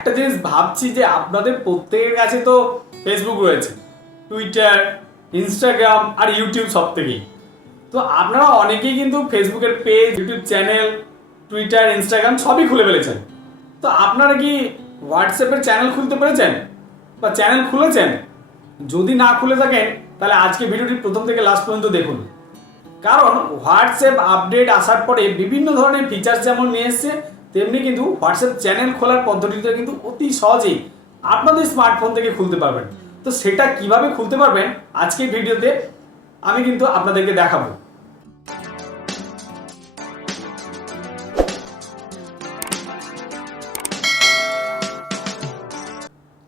একটা জিনিস ভাবছি যে আপনাদের প্রত্যেকের কাছে তো ফেসবুক রয়েছে, টুইটার, ইনস্টাগ্রাম আর ইউটিউব সব থেকেই। তো আপনারা অনেকেই কিন্তু ফেসবুকের page, YouTube channel, Twitter, Instagram সবই খুলে ফেলেছেন। তো আপনারা কি হোয়াটসঅ্যাপের চ্যানেল খুলতে পেরেছেন বা চ্যানেল খুলেছেন? যদি না খুলে থাকেন তাহলে আজকে ভিডিওটি প্রথম থেকে লাস্ট পর্যন্ত দেখুন। কারণ হোয়াটসঅ্যাপ আপডেট আসার পরে বিভিন্ন ধরনের ফিচার্স যেমন নিয়ে এসছে, তেমনি কিন্তু হোয়াটসঅ্যাপ চ্যানেল খোলার পদ্ধতিটা কিন্তু অতি সহজেই আপনাদের স্মার্টফোন থেকে খুলতে পারবেন। তো সেটা কিভাবে খুলতে পারবেন আজকের ভিডিওতে আমি কিন্তু আপনাদেরকে দেখাবো।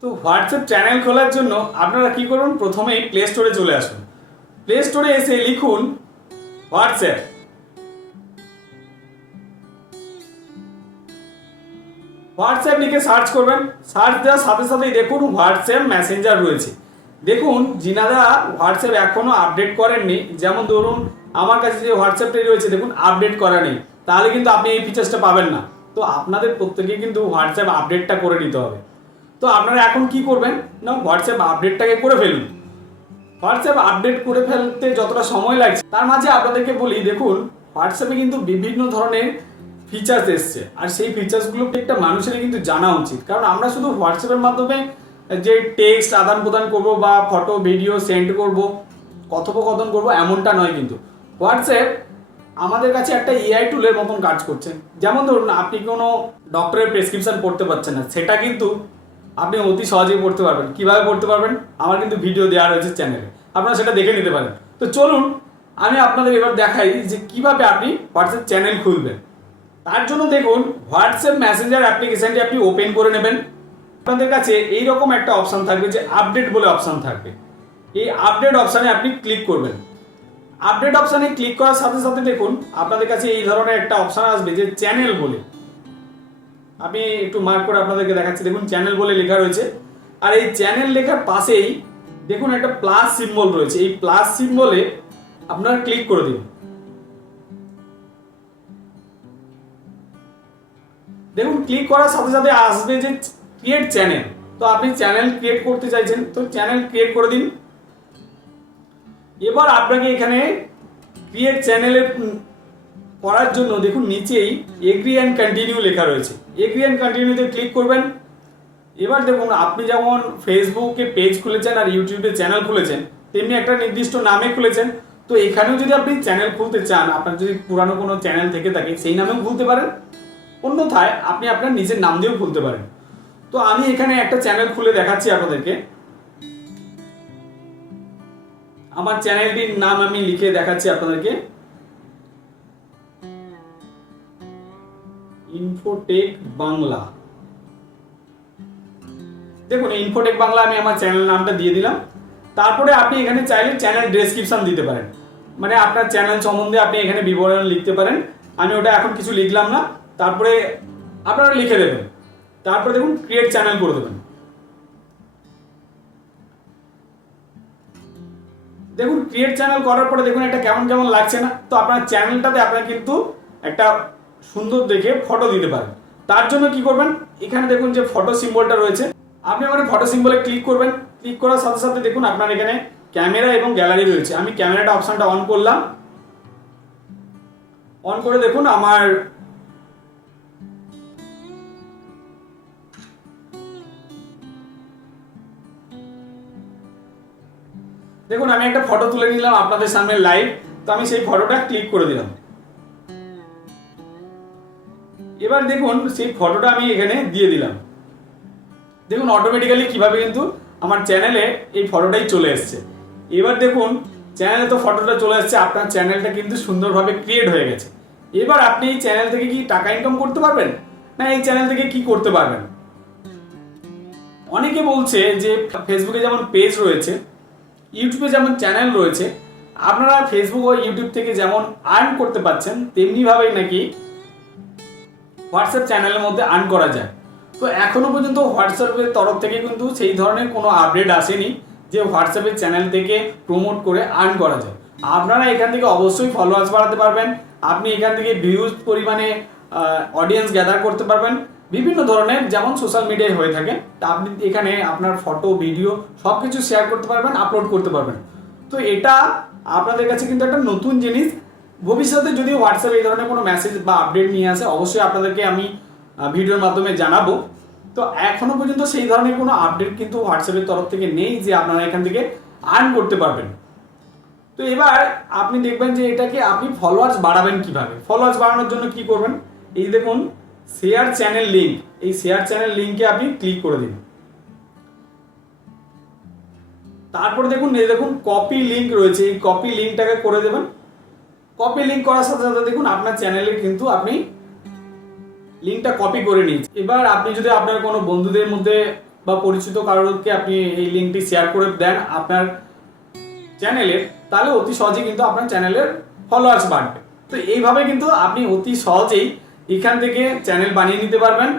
তো হোয়াটসঅ্যাপ চ্যানেল খোলার জন্য আপনারা কি করুন, প্রথমেই প্লে স্টোরে চলে আসুন। প্লে স্টোরে এসে লিখুন হোয়াটসঅ্যাপ। হোয়াটসঅ্যাপ লিখে সার্চ করবেন। সার্চ দেওয়ার সাথে সাথেই দেখুন হোয়াটসঅ্যাপ মেসেঞ্জার রয়েছে। দেখুন যিনারা হোয়াটসঅ্যাপ এখনো আপডেট করেননি, যেমন ধরুন আমার কাছে যে হোয়াটসঅ্যাপটাই রয়েছে দেখুন আপডেট করা নেই, তাহলে কিন্তু আপনি এই ফিচার্সটা পাবেন না। তো আপনাদের প্রত্যেকে কিন্তু হোয়াটসঅ্যাপ আপডেটটা করে নিতে হবে। তো আপনারা এখন কি করবেন না, হোয়াটসঅ্যাপ আপডেটটাকে করে ফেলুন। হোয়াটসঅ্যাপ আপডেট করে ফেলতে যতটা সময় লাগছে তার মাঝে আপনাদেরকে বলি, দেখুন হোয়াটসঅ্যাপে কিন্তু বিভিন্ন ধরনের ফিচার্স এসছে, আর সেই ফিচার্সগুলো প্রত্যেকটা মানুষেরই কিন্তু জানা উচিত। কারণ আমরা শুধু হোয়াটসঅ্যাপের মাধ্যমে যে টেক্সট আদান প্রদান করব বা ফটো ভিডিও সেন্ড করব, কথোপকথন করব এমনটা নয়। কিন্তু হোয়াটসঅ্যাপ আমাদের কাছে একটা এআই টুলের মতন কাজ করছে। যেমন ধরুন আপনি কোনো ডক্টরের প্রেসক্রিপশন পড়তে পারছেন না, সেটা কিন্তু আপনি অতি সহজেই পড়তে পারবেন। কিভাবে পড়তে পারবেন, আমার কিন্তু ভিডিও দেওয়া রয়েছে চ্যানেলে, আপনারা সেটা দেখে নিতে পারেন। তো চলুন আমি আপনাদের এবার দেখাই যে কিভাবে আপনি হোয়াটসঅ্যাপ চ্যানেল খুলবেন। তার জন্য দেখুন হোয়াটসঅ্যাপ মেসেঞ্জার অ্যাপ্লিকেশনটি আপনি ওপেন করে নেবেন। আপনাদের কাছে এইরকম একটা অপশান থাকবে যে আপডেট বলে অপশান থাকবে। এই আপডেট অপশানে আপনি ক্লিক করবেন। আপডেট অপশানে ক্লিক করার সাথে সাথে দেখুন আপনাদের কাছে এই ধরনের একটা অপশান আসবে যে চ্যানেল বলে। আমি একটু মার্ক করে আপনাদেরকে দেখাচ্ছি, দেখুন চ্যানেল বলে লেখা রয়েছে। আর এই চ্যানেল লেখার পাশেই দেখুন একটা প্লাস সিম্বল রয়েছে। এই প্লাস সিম্বলে আপনারা ক্লিক করে দিন। দেখুন ক্লিক করার সাথে সাথে আসবে যে ক্রিয়েট চ্যানেল। তো আপনি চ্যানেল ক্রিয়েট করতে চাইছেন, তো চ্যানেল ক্রিয়েট করে দিন। এবার আপনাকে এখানে ক্রিয়েট চ্যানেলের করার জন্য দেখুন নিচেই এগ্রি অ্যান্ড কন্টিনিউ লেখা রয়েছে। এগ্রি অ্যান্ড কন্টিনিউতে ক্লিক করবেন। এবার দেখুন আপনি যেমন ফেসবুকে পেজ খুলেছেন আর ইউটিউবে চ্যানেল খুলেছেন, তেমনি একটা নির্দিষ্ট নামে খুলেছেন। তো এখানেও যদি আপনি চ্যানেল খুলতে চান, আপনার যদি পুরানো কোনো চ্যানেল থেকে থাকে সেই নামেও খুলতে পারেন, অন্যথায় আপনি আপনার নিজের নাম দিয়েও খুলতে পারেন। তো আমি এখানে একটা চ্যানেল খুলে দেখাচ্ছি আপনাদেরকে। আমার চ্যানেলটির নাম আমি লিখে দেখাচ্ছি আপনাদেরকে, ইনফোটেক বাংলা। দেখুন ইনফোটেক বাংলা আমি আমার চ্যানেল নামটা দিয়ে দিলাম। তারপরে আপনি এখানে চাইলে চ্যানেল ডেসক্রিপশন দিতে পারেন, মানে আপনার চ্যানেল সম্বন্ধে আপনি এখানে বিবরণ লিখতে পারেন। আমি ওটা এখন কিছু লিখলাম না, তারপরে আপনারা লিখে দেবেন। তারপরে দেখুন ক্রিয়েট চ্যানেল করে দেবেন। দেখুন ক্রিয়েট চ্যানেল করার পরে দেখুন এটা কেমন কেমন লাগছে না। তো আপনার চ্যানেলটাতে আপনারা কিন্তু একটা সুন্দর দেখে ফটো দিতে পারেন। তার জন্য কি করবেন, এখানে দেখুন যে ফটো সিম্বলটা রয়েছে, আপনি আমার ফটো সিম্বলে ক্লিক করবেন। ক্লিক করার সাথে সাথে দেখুন আপনার এখানে ক্যামেরা এবং গ্যালারি রয়েছে। আমি ক্যামেরাটা অপশনটা অন করলাম। অন করে দেখুন আমার দেখুন আমি একটা ফটো তুলে নিলাম আপনাদের সামনে লাইভ। তো আমি সেই ফটোটা ক্লিক করে দিলাম। এবার দেখুন সেই ফটোটা আমি এখানে দিয়ে দিলাম। দেখুন অটোমেটিক্যালি কিভাবে কিন্তু আমার চ্যানেলে এই ফটোটাই চলে এসছে। এবার দেখুন চ্যানেলে তো ফটোটা চলে আসছে, আপনার চ্যানেলটা কিন্তু সুন্দরভাবে ক্রিয়েট হয়ে গেছে। এবার আপনি এই চ্যানেল থেকে কি টাকা ইনকাম করতে পারবেন, না এই চ্যানেল থেকে কি করতে পারবেন? অনেকে বলছে যে ফেসবুকে যেমন পেজ রয়েছে, ইউটিউবে যেমন চ্যানেল রয়েছে, আপনারা ফেসবুক ও ইউটিউব থেকে যেমন আর্ন করতে পারছেন তেমনিভাবেই নাকি হোয়াটসঅ্যাপ চ্যানেলের মধ্যে আর্ন করা যায়। তো এখনো পর্যন্ত হোয়াটসঅ্যাপের তরফ থেকে কিন্তু সেই ধরনের কোনো আপডেট আসেনি যে হোয়াটসঅ্যাপের চ্যানেল থেকে প্রমোট করে আর্ন করা যায়। আপনারা এখান থেকে অবশ্যই ফলোয়ার্স বাড়াতে পারবেন, আপনি এখান থেকে ভিউজ পরিমাণে অডিয়েন্স গ্যাদার করতে পারবেন, বিভিন্ন ধরনের যেমন সোশ্যাল মিডিয়ায় হয়ে থাকে, তা আপনি এখানে আপনার ফটো ভিডিও সব কিছু শেয়ার করতে পারবেন, আপলোড করতে পারবেন। তো এটা আপনাদের কাছে কিন্তু একটা নতুন জিনিস। ভবিষ্যতে যদি হোয়াটসঅ্যাপ এই ধরনের কোনো মেসেজ বা আপডেট নিয়ে আসে, অবশ্যই আপনাদেরকে আমি ভিডিওর মাধ্যমে জানাবো। তো এখনো পর্যন্ত সেই ধরনের কোনো আপডেট কিন্তু হোয়াটসঅ্যাপের তরফ থেকে নেই যে আপনারা এখান থেকে আর্ন করতে পারবেন। তো এবার আপনি দেখবেন যে এটাকে আপনি ফলোয়ার্স বাড়াবেন কিভাবে। ফলোয়ার্স বাড়ানোর জন্য কি করবেন, এই দেখুন শেয়ার চ্যানেল লিঙ্ক, এই শেয়ার চ্যানেল লিঙ্কে আপনি ক্লিক করে দিন। তারপরে দেখুন এই দেখুন কপি লিঙ্ক রয়েছে, এই কপি লিঙ্কটাকে করে দেবেন। কপি লিঙ্ক করার সাথে সাথে দেখুন আপনার চ্যানেলে কিন্তু আপনি লিঙ্কটা কপি করে নিন। এবার আপনি যদি আপনার কোনো বন্ধুদের মধ্যে বা পরিচিত কারোরকে আপনি এই লিঙ্কটি শেয়ার করে দেন আপনার চ্যানেলের, তাহলে অতি সহজেই কিন্তু আপনার চ্যানেলের ফলোয়ার্স বাড়বে। তো এইভাবে কিন্তু আপনি অতি সহজেই এখান থেকে চ্যানেল বানিয়ে নিতে পারবেন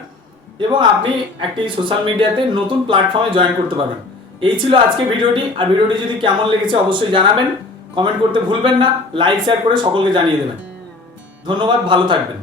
এবং আপনি একটি সোশ্যাল মিডিয়াতে নতুন প্ল্যাটফর্মে জয়েন করতে পারবেন। এই ছিল আজকে ভিডিওটি। আর ভিডিওটি যদি কেমন লেগেছে অবশ্যই জানাবেন, কমেন্ট করতে ভুলবেন না, লাইক শেয়ার করে সকলকে জানিয়ে দেবেন। ধন্যবাদ, ভালো থাকবেন।